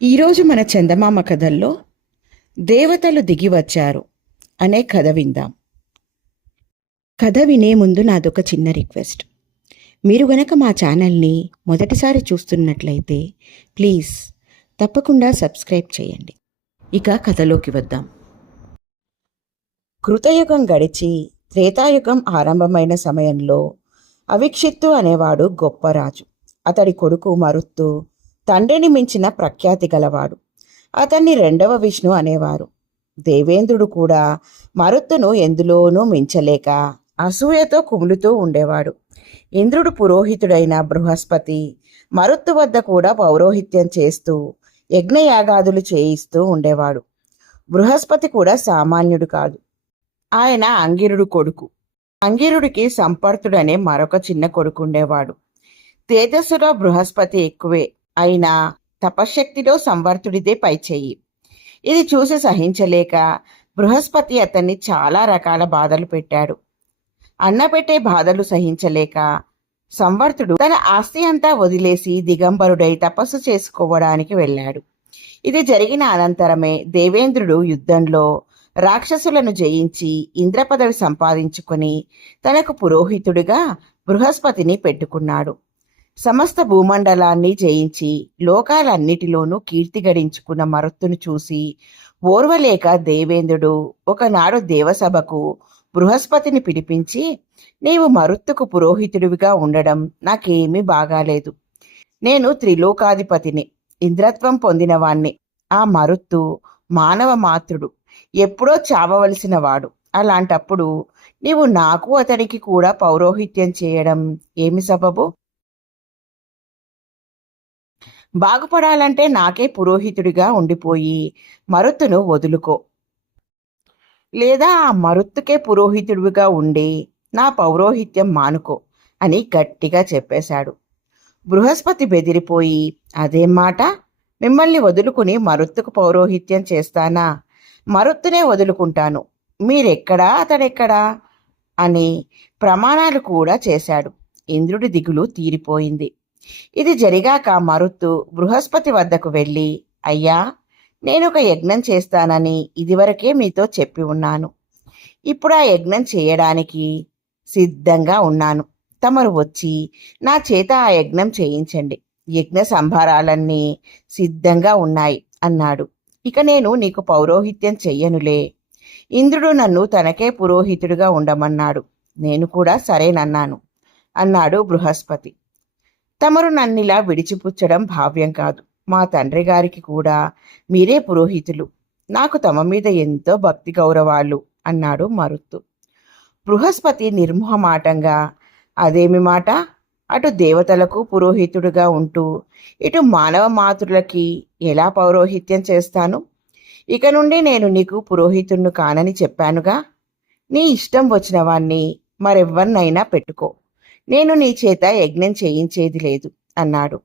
ఈరోజు మన చందమామ కథల్లో దేవతలు దిగి వచ్చారు అనే కథ విందాం. కథ వినే ముందు నాదొక చిన్న రిక్వెస్ట్. మీరు గనక మా ఛానల్ని మొదటిసారి చూస్తున్నట్లయితే ప్లీజ్ తప్పకుండా సబ్స్క్రైబ్ చేయండి. ఇక కథలోకి వద్దాం. కృతయుగం గడిచి త్రేతాయుగం ఆరంభమైన సమయంలో అవిక్షిత్తు అనేవాడు గొప్ప రాజు. అతడి కొడుకు మరుత్తు తండ్రిని మించిన ప్రఖ్యాతి గలవాడు. అతన్ని రెండవ విష్ణు అనేవారు. దేవేంద్రుడు కూడా మరుత్తును ఎందులోనూ మించలేక అసూయతో కుములుతూ ఉండేవాడు. ఇంద్రుడు పురోహితుడైన బృహస్పతి మరుత్తు వద్ద కూడా పౌరోహిత్యం చేస్తూ యజ్ఞయాగాదులు చేయిస్తూ ఉండేవాడు. బృహస్పతి కూడా సామాన్యుడు కాదు. ఆయన అంగిరుడు కొడుకు. అంగిరుడికి సంపర్తుడనే మరొక చిన్న కొడుకు ఉండేవాడు. తేజస్సులో బృహస్పతి ఎక్కువే అయినా తపశ్శక్తిలో సంవర్తుడిదే పైచేయి. ఇది చూసి సహించలేక బృహస్పతి అతన్ని చాలా రకాల బాధలు పెట్టాడు. అన్నపెట్టే బాధలు సహించలేక సంవర్తుడు తన ఆస్తి అంతా వదిలేసి దిగంబరుడై తపస్సు చేసుకోవడానికి వెళ్ళాడు. ఇది జరిగిన అనంతరమే దేవేంద్రుడు యుద్ధంలో రాక్షసులను జయించి ఇంద్రపదవి సంపాదించుకొని తనకు పురోహితుడిగా బృహస్పతిని పెట్టుకున్నాడు. సమస్త భూమండలాన్ని జయించి లోకాలన్నిటిలోనూ కీర్తి గడించుకున్న మరుత్తును చూసి ఓర్వలేక దేవేంద్రుడు ఒకనాడు దేవసభకు బృహస్పతిని పిలిపించి, నీవు మరుత్తుకు పురోహితుడివిగా ఉండడం నాకేమీ బాగాలేదు. నేను త్రిలోకాధిపతిని, ఇంద్రత్వం పొందినవాణ్ణి. ఆ మరుత్తు మానవ మాతృడు, ఎప్పుడో చావవలసిన వాడు. అలాంటప్పుడు నీవు నాకు అతనికి కూడా పౌరోహిత్యం చేయడం ఏమి సబబు? బాగుపడాలంటే నాకే పురోహితుడిగా ఉండిపోయి మరుత్తును వదులుకో, లేదా ఆ మరుత్తుకే పురోహితుడిగా ఉండి నా పౌరోహిత్యం మానుకో అని గట్టిగా చెప్పేశాడు. బృహస్పతి బెదిరిపోయి, అదేం మాట, మిమ్మల్ని వదులుకుని మరుత్తుకు పౌరోహిత్యం చేస్తానా? మరుత్తునే వదులుకుంటాను, మీరెక్కడా అతడెక్కడా అని ప్రమాణాలు కూడా చేశాడు. ఇంద్రుడి దిగులు తీరిపోయింది. ఇది జరిగాక మరుత్తు బృహస్పతి వద్దకు వెళ్ళి, అయ్యా, నేనొక యజ్ఞం చేస్తానని ఇదివరకే మీతో చెప్పి ఉన్నాను. ఇప్పుడు ఆ యజ్ఞం చేయడానికి సిద్ధంగా ఉన్నాను. తమరు వచ్చి నా చేత ఆ యజ్ఞం చేయించండి. యజ్ఞ సంభారాలన్నీ సిద్ధంగా ఉన్నాయి అన్నాడు. ఇక నేను నీకు పౌరోహిత్యం చెయ్యనులే. ఇంద్రుడు నన్ను తనకే పురోహితుడిగా ఉండమన్నాడు. నేను కూడా సరేనన్నాను అన్నాడు బృహస్పతి. తమరు నన్నిలా విడిచిపుచ్చడం భావ్యం కాదు. మా తండ్రి గారికి కూడా మీరే పురోహితులు. నాకు తమ మీద ఎంతో భక్తి గౌరవాలు అన్నాడు మరుత్తు. బృహస్పతి నిర్మోహమాటంగా, అదేమి మాట, అటు దేవతలకు పురోహితుడుగా ఉంటూ ఇటు మానవ మాతృలకి ఎలా పౌరోహిత్యం చేస్తాను? ఇక నుండి నేను నీకు పురోహితుణ్ణి కానని చెప్పానుగా. నీ ఇష్టం వచ్చిన వాణ్ణి మరెవ్వరినైనా పెట్టుకో, నేను నీ చేత యజ్ఞం చేయించేది లేదు అన్నాడు.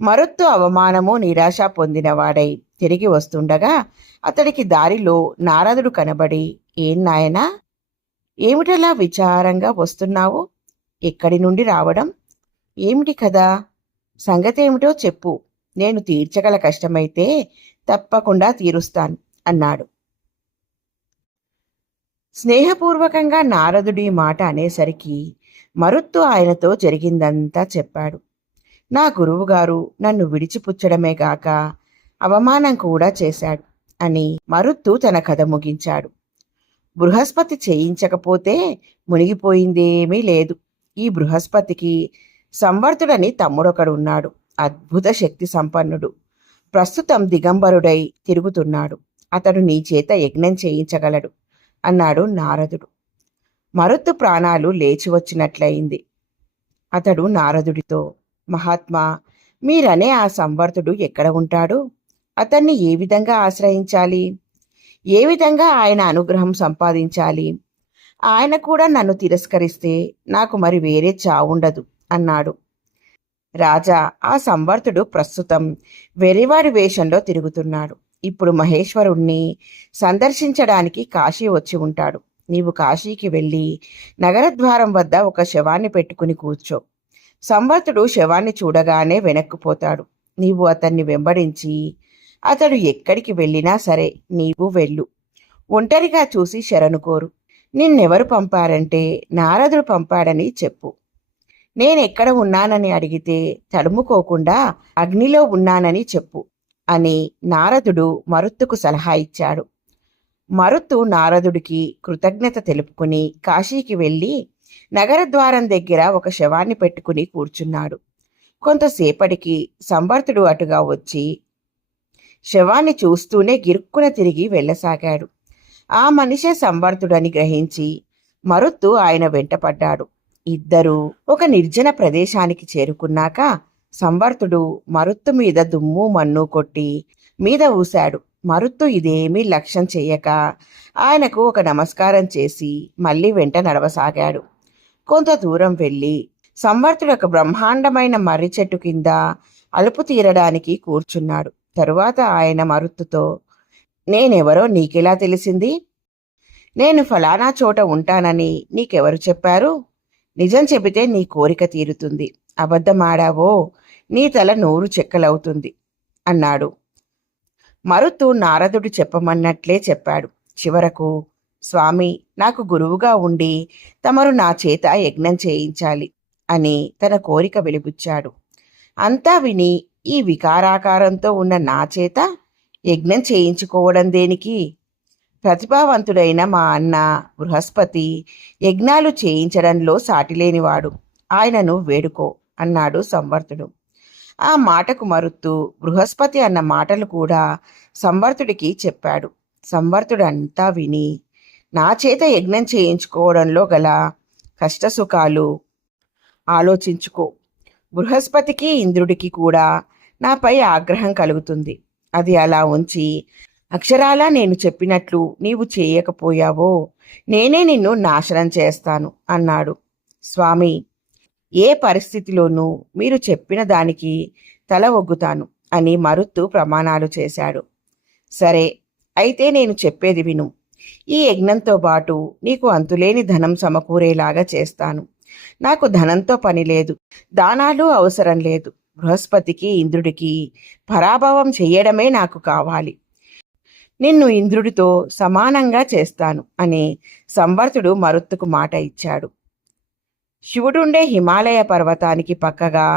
మరుత్తు అవమానము నిరాశ పొందినవాడై తిరిగి వస్తుండగా అతడికి దారిలో నారదుడు కనబడి, ఏం నాయనా, ఏమిటలా విచారంగా వస్తున్నావు? ఎక్కడి నుండి రావడం? ఏమిటి కదా, సంగతేమిటో చెప్పు. నేను తీర్చగల కష్టమైతే తప్పకుండా తీరుస్తాను అన్నాడు. స్నేహపూర్వకంగా నారదుడి మాట అనేసరికి మరుత్తు ఆయనతో జరిగిందంతా చెప్పాడు. నా గురువుగారు నన్ను విడిచిపుచ్చడమే గాక అవమానం కూడా చేశాడు అని మరుత్తు తన కథ ముగించాడు. బృహస్పతి చేయించకపోతే మునిగిపోయిందేమీ లేదు. ఈ బృహస్పతికి సంవర్తుడని తమ్ముడొకడున్నాడు. అద్భుత శక్తి సంపన్నుడు. ప్రస్తుతం దిగంబరుడై తిరుగుతున్నాడు. అతడు నీ చేత యజ్ఞం చేయించగలడు అన్నాడు నారదుడు. మరుత్తు ప్రాణాలు లేచి వచ్చినట్లయింది. అతడు నారదుడితో, మహాత్మా, మీరనే ఆ సంవర్తుడు ఎక్కడ ఉంటాడు? అతన్ని ఏ విధంగా ఆశ్రయించాలి? ఏ విధంగా ఆయన అనుగ్రహం సంపాదించాలి? ఆయన కూడా నన్ను తిరస్కరిస్తే నాకు మరి వేరే చావుండదు అన్నాడు. రాజా, ఆ సంవర్తుడు ప్రస్తుతం వెర్రివాడి వేషంలో తిరుగుతున్నాడు. ఇప్పుడు మహేశ్వరుణ్ణి సందర్శించడానికి కాశీ వచ్చి ఉంటాడు. నీవు కాశీకి వెళ్ళి నగరద్వారం వద్ద ఒక శవాన్ని పెట్టుకుని కూర్చో. సంవర్తుడు శవాన్ని చూడగానే వెనక్కిపోతాడు. నీవు అతన్ని వెంబడించి అతడు ఎక్కడికి వెళ్ళినా సరే నీవు వెళ్ళు. ఒంటరిగా చూసి శరణు కోరు. నిన్నెవరు పంపారంటే నారదుడు పంపాడని చెప్పు. నేనెక్కడ ఉన్నానని అడిగితే తడుముకోకుండా అగ్నిలో ఉన్నానని చెప్పు అని నారదుడు మరుత్తుకు సలహా ఇచ్చాడు. మరుత్తు నారదుడికి కృతజ్ఞత తెలుపుకుని కాశీకి వెళ్ళి నగరద్వారం దగ్గర ఒక శవాన్ని పెట్టుకుని కూర్చున్నాడు. కొంతసేపటికి సంవర్తుడు అటుగా వచ్చి శవాన్ని చూస్తూనే గిరుక్కున తిరిగి వెళ్ళసాగాడు. ఆ మనిషే సంవర్తుడని గ్రహించి మరుత్తు ఆయన వెంటపడ్డాడు. ఇద్దరూ ఒక నిర్జన ప్రదేశానికి చేరుకున్నాక సంవర్తుడు మరుత్తు మీద దుమ్ము మన్ను కొట్టి మీద ఊశాడు. మరుత్తు ఇదేమీ లక్ష్యం చెయ్యక ఆయనకు ఒక నమస్కారం చేసి మళ్ళీ వెంట నడవసాగాడు. కొంత దూరం వెళ్ళి సంవర్తుడు ఒక బ్రహ్మాండమైన మర్రి చెట్టు కింద అలుపు తీరడానికి కూర్చున్నాడు. తరువాత ఆయన మరుత్తుతో, నేనెవరో నీకెలా తెలిసింది? నేను ఫలానా చోట ఉంటానని నీకెవరు చెప్పారు? నిజం చెబితే నీ కోరిక తీరుతుంది. అబద్ధమాడావో నీ తల 100 చెక్కలవుతుంది అన్నాడు. మరుత్తు నారదుడు చెప్పమన్నట్లే చెప్పాడు. చివరకు, స్వామి, నాకు గురువుగా ఉండి తమరు నా చేత యజ్ఞం చేయించాలి అని తన కోరిక వెలిబుచ్చాడు. అంతా విని ఈ వికారాకారంతో ఉన్న నా చేత యజ్ఞం చేయించుకోవడం దేనికి? ప్రతిభావంతుడైన మా అన్న బృహస్పతి యజ్ఞాలు చేయించడంలో సాటిలేనివాడు. ఆయనను వేడుకో అన్నాడు సంవర్తుడు. ఆ మాటకు మరుత్తు బృహస్పతి అన్న మాటలు కూడా సంవర్తుడికి చెప్పాడు. సంవర్తుడు అంతా విని, నా చేత యజ్ఞం చేయించుకోవడంలో గల కష్టసుఖాలు ఆలోచించుకో. బృహస్పతికి ఇంద్రుడికి కూడా నాపై ఆగ్రహం కలుగుతుంది. అది అలా ఉంచి అక్షరాలా నేను చెప్పినట్లు నీవు చేయకపోయావో నేనే నిన్ను నాశనం చేస్తాను అన్నాడు. స్వామి, ఏ పరిస్థితిలోనూ మీరు చెప్పిన దానికి తల ఒగ్గుతాను అని మరుత్తు ప్రమాణాలు చేశాడు. సరే, అయితే నేను చెప్పేది విను. ఈ యజ్ఞంతో పాటు నీకు అంతులేని ధనం సమకూరేలాగా చేస్తాను. నాకు ధనంతో పని లేదు, దానాలు అవసరం లేదు. బృహస్పతికి ఇంద్రుడికి పరాభవం చెయ్యడమే నాకు కావాలి. నిన్ను ఇంద్రుడితో సమానంగా చేస్తాను అని సంవర్తుడు మరుత్తుకు మాట ఇచ్చాడు. శివుడుండే హిమాలయ పర్వతానికి పక్కగా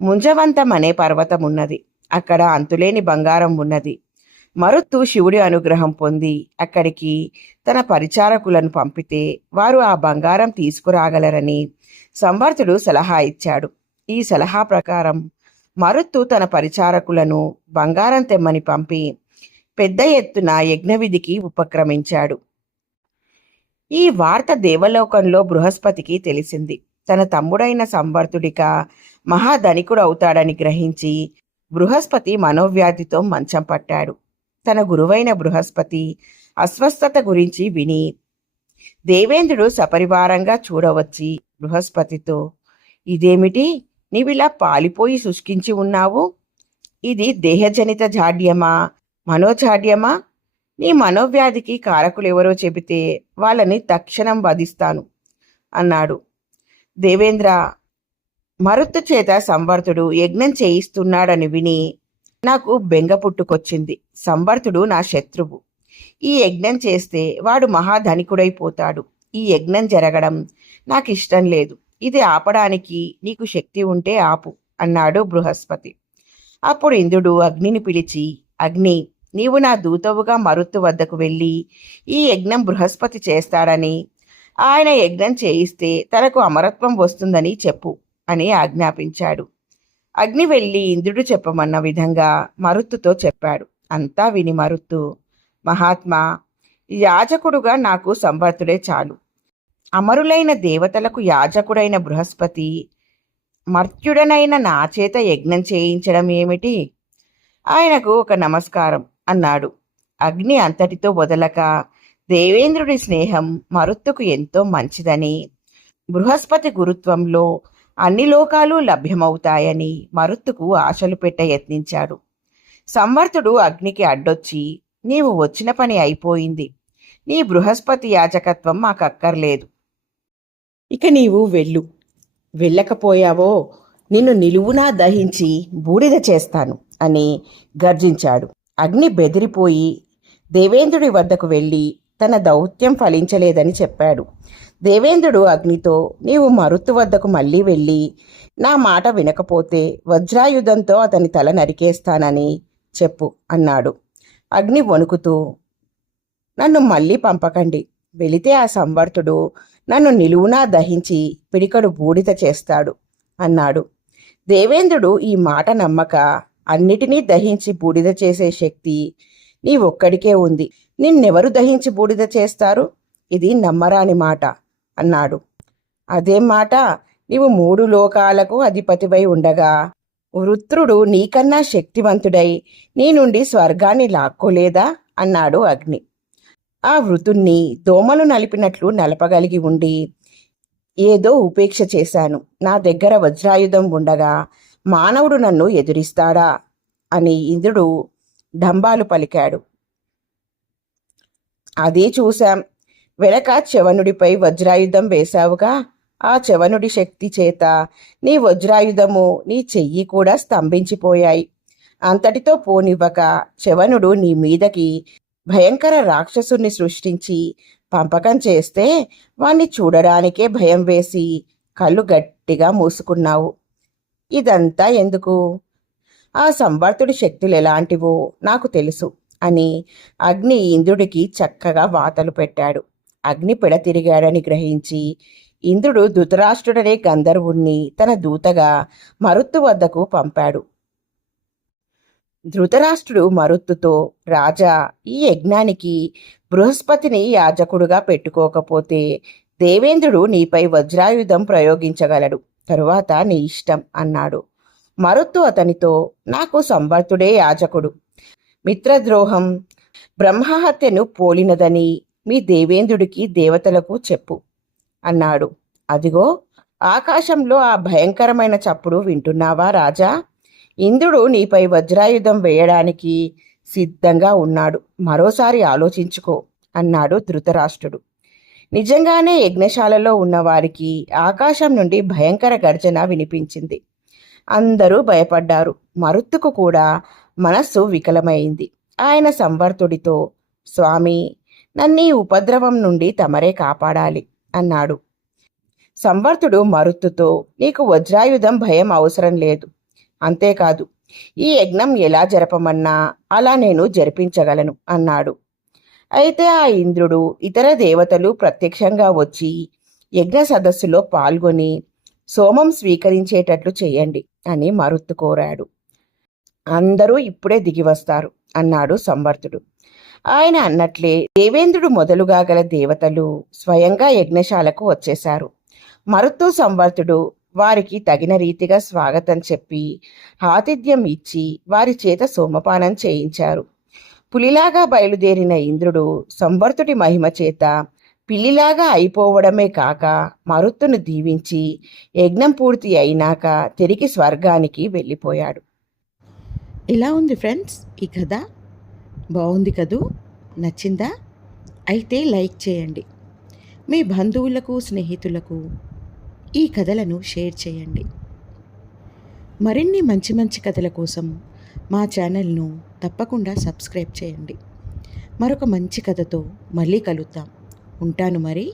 ముంజవంతం అనే పర్వతం ఉన్నది. అక్కడ అంతులేని బంగారం ఉన్నది. మరుత్తు శివుడి అనుగ్రహం పొంది అక్కడికి తన పరిచారకులను పంపితే వారు ఆ బంగారం తీసుకురాగలరని సంవర్తుడు సలహా ఇచ్చాడు. ఈ సలహా ప్రకారం మరుత్తు తన పరిచారకులను బంగారం తెమ్మని పంపి పెద్ద ఎత్తున యజ్ఞవిధికి ఉపక్రమించాడు. ఈ వార్త దేవలోకంలో బృహస్పతికి తెలిసింది. తన తమ్ముడైన సంవర్తుడిక మహాధనికుడు అవుతాడని గ్రహించి బృహస్పతి మనోవ్యాధితో మంచం పట్టాడు. తన గురువైన బృహస్పతి అస్వస్థత గురించి విని దేవేంద్రుడు సపరివారంగా చూడవచ్చి బృహస్పతితో, ఇదేమిటి, నీవిలా పాలిపోయి శుష్కించి ఉన్నావు? ఇది దేహజనిత జాడ్యమా, మనోజాడ్యమా? నీ మనోవ్యాధికి కారకులెవరో చెబితే వాళ్ళని తక్షణం వధిస్తాను అన్నాడు. దేవేంద్ర, మరుత్తు చేత సంవర్తుడు యజ్ఞం చేయిస్తున్నాడని విని నాకు బెంగ పుట్టుకొచ్చింది. సంవర్తుడు నా శత్రువు. ఈ యజ్ఞం చేస్తే వాడు మహాధనికుడైపోతాడు. ఈ యజ్ఞం జరగడం నాకిష్టం లేదు. ఇది ఆపడానికి నీకు శక్తి ఉంటే ఆపు అన్నాడు బృహస్పతి. అప్పుడు ఇంద్రుడు అగ్నిని పిలిచి, అగ్ని, నీవు నా దూతవుగా మరుత్తు వద్దకు వెళ్ళి ఈ యజ్ఞం బృహస్పతి చేస్తాడని, ఆయన యజ్ఞం చేయిస్తే తనకు అమరత్వం వస్తుందని చెప్పు అని ఆజ్ఞాపించాడు. అగ్ని వెళ్ళి ఇంద్రుడు చెప్పమన్న విధంగా మరుత్తుతో చెప్పాడు. అంతా విని మరుత్తు, మహాత్మా, యాజకుడుగా నాకు సంవర్తుడే చాలు. అమరులైన దేవతలకు యాజకుడైన బృహస్పతి మర్త్యుడనైన నా చేత యజ్ఞం చేయించడం ఏమిటి? ఆయనకు ఒక నమస్కారం అన్నాడు. అగ్ని అంతటితో వదలక దేవేంద్రుడి స్నేహం మరుత్తుకు ఎంతో మంచిదని, బృహస్పతి గురుత్వంలో అన్ని లోకాలు లభ్యమవుతాయని మరుత్తుకు ఆశలు పెట్ట యత్నించాడు. సంవర్తుడు అగ్నికి అడ్డొచ్చి, నీవు వచ్చిన పని అయిపోయింది. నీ బృహస్పతి యాజకత్వం మాకక్కర్లేదు. ఇక నీవు వెళ్ళు. వెళ్ళకపోయావో నిన్ను నిలువునా దహించి బూడిద చేస్తాను అని గర్జించాడు. అగ్ని బెదిరిపోయి దేవేంద్రుడి వద్దకు వెళ్ళి తన దౌత్యం ఫలించలేదని చెప్పాడు. దేవేంద్రుడు అగ్నితో, నీవు మరుత్తు వద్దకు మళ్ళీ వెళ్ళి నా మాట వినకపోతే వజ్రాయుధంతో అతని తల నరికేస్తానని చెప్పు అన్నాడు. అగ్ని వణుకుతూ, నన్ను మళ్ళీ పంపకండి, వెళితే ఆ సంవర్తుడు నన్ను నిలువునా దహించి పిడికడు బూడిద చేస్తాడు అన్నాడు. దేవేంద్రుడు ఈ మాట నమ్మక, అన్నిటినీ దహించి బూడిద చేసే శక్తి నీ ఒక్కడికే ఉంది, నిన్నెవరు దహించి బూడిద చేస్తారు? ఇది నమ్మరాని మాట అన్నాడు. అదేం మాట? నీవు 3 లోకాలకు అధిపతివై ఉండగా వృత్రుడు నీకన్నా శక్తివంతుడై నీ నుండి స్వర్గాన్ని లాక్కోలేదా అన్నాడు అగ్ని. ఆ వృతుణ్ణి దోమలు నలిపినట్లు నలపగలిగి ఉండి ఏదో ఉపేక్ష చేశాను. నా దగ్గర వజ్రాయుధం ఉండగా మానవుడు నన్ను ఎదురిస్తాడా అని ఇంద్రుడు డంబాలు పలికాడు. అదే చూశాం. వెనక చవనుడిపై వజ్రాయుధం వేశావుగా, ఆ చవనుడి శక్తి చేత నీ వజ్రాయుధము నీ చెయ్యి కూడా స్తంభించిపోయాయి. అంతటితో పోనివ్వక చవనుడు నీ మీదకి భయంకర రాక్షసుని సృష్టించి పంపకం చేస్తే వాణ్ణి చూడడానికే భయం వేసి కళ్ళు గట్టిగా మూసుకున్నావు. ఇదంతా ఎందుకు? ఆ సంవర్తుడి శక్తులు ఎలాంటివో నాకు తెలుసు అని అగ్ని ఇంద్రుడికి చక్కగా వాతలు పెట్టాడు. అగ్ని తిరిగాడని గ్రహించి ఇంద్రుడు ధృతరాష్ట్రుడనే గంధర్వుణ్ణి తన దూతగా మరుత్తు వద్దకు పంపాడు. ధృతరాష్ట్రుడు మరుత్తుతో, రాజా, ఈ యజ్ఞానికి బృహస్పతిని యాజకుడుగా పెట్టుకోకపోతే దేవేంద్రుడు నీపై వజ్రాయుధం ప్రయోగించగలడు, తరువాత నీ ఇష్టం అన్నాడు. మరుత్తు అతనితో, నాకు సంవర్తుడే యాజకుడు, మిత్రద్రోహం బ్రహ్మహత్యను పోలినదని మీ దేవేంద్రుడికి దేవతలకు చెప్పు అన్నాడు. అదిగో ఆకాశంలో ఆ భయంకరమైన చప్పుడు వింటున్నావా రాజా? ఇంద్రుడు నీపై వజ్రాయుధం వేయడానికి సిద్ధంగా ఉన్నాడు, మరోసారి ఆలోచించుకో అన్నాడు ధృతరాష్ట్రుడు. నిజంగానే యజ్ఞశాలలో ఉన్నవారికి ఆకాశం నుండి భయంకర గర్జన వినిపించింది. అందరూ భయపడ్డారు. మరుత్తుకు కూడా మనస్సు వికలమైంది. ఆయన సంవర్తుడితో, స్వామి, నన్నీ ఉపద్రవం నుండి తమరే కాపాడాలి అన్నాడు. సంవర్తుడు మరుత్తుతో, నీకు వజ్రాయుధం భయం అవసరం లేదు, అంతేకాదు ఈ యజ్ఞం ఎలా జరపమన్నా అలా నేను జరిపించగలను అన్నాడు. అయితే ఆ ఇంద్రుడు ఇతర దేవతలు ప్రత్యక్షంగా వచ్చి యజ్ఞ సదస్సులో పాల్గొని సోమం స్వీకరించేటట్లు చేయండి అని మరుత్తు కోరాడు. అందరూ ఇప్పుడే దిగివస్తారు అన్నాడు సంవర్తుడు. ఆయన అన్నట్లే దేవేంద్రుడు మొదలుగా గల దేవతలు స్వయంగా యజ్ఞశాలకు వచ్చేశారు. మరుత్తు సంవర్తుడు వారికి తగిన రీతిగా స్వాగతం చెప్పి ఆతిథ్యం ఇచ్చి వారి చేత సోమపానం చేయించారు. పులిలాగా బయలుదేరిన ఇంద్రుడు సంవర్తుడి మహిమ చేత పిల్లిలాగా అయిపోవడమే కాక మరుత్తును దీవించి యజ్ఞం పూర్తి అయినాక తిరిగి స్వర్గానికి వెళ్ళిపోయాడు. ఇలా ఉంది ఫ్రెండ్స్ ఈ కథ. బాగుంది కదూ? నచ్చిందా? అయితే లైక్ చేయండి. మీ బంధువులకు, స్నేహితులకు ఈ కథలను షేర్ చేయండి. మరిన్ని మంచి మంచి కథల కోసం మా ఛానల్ను తప్పకుండా సబ్స్క్రైబ్ చేయండి. మరొక మంచి కథతో మళ్ళీ కలుద్దాం. ఉంటాను మరి.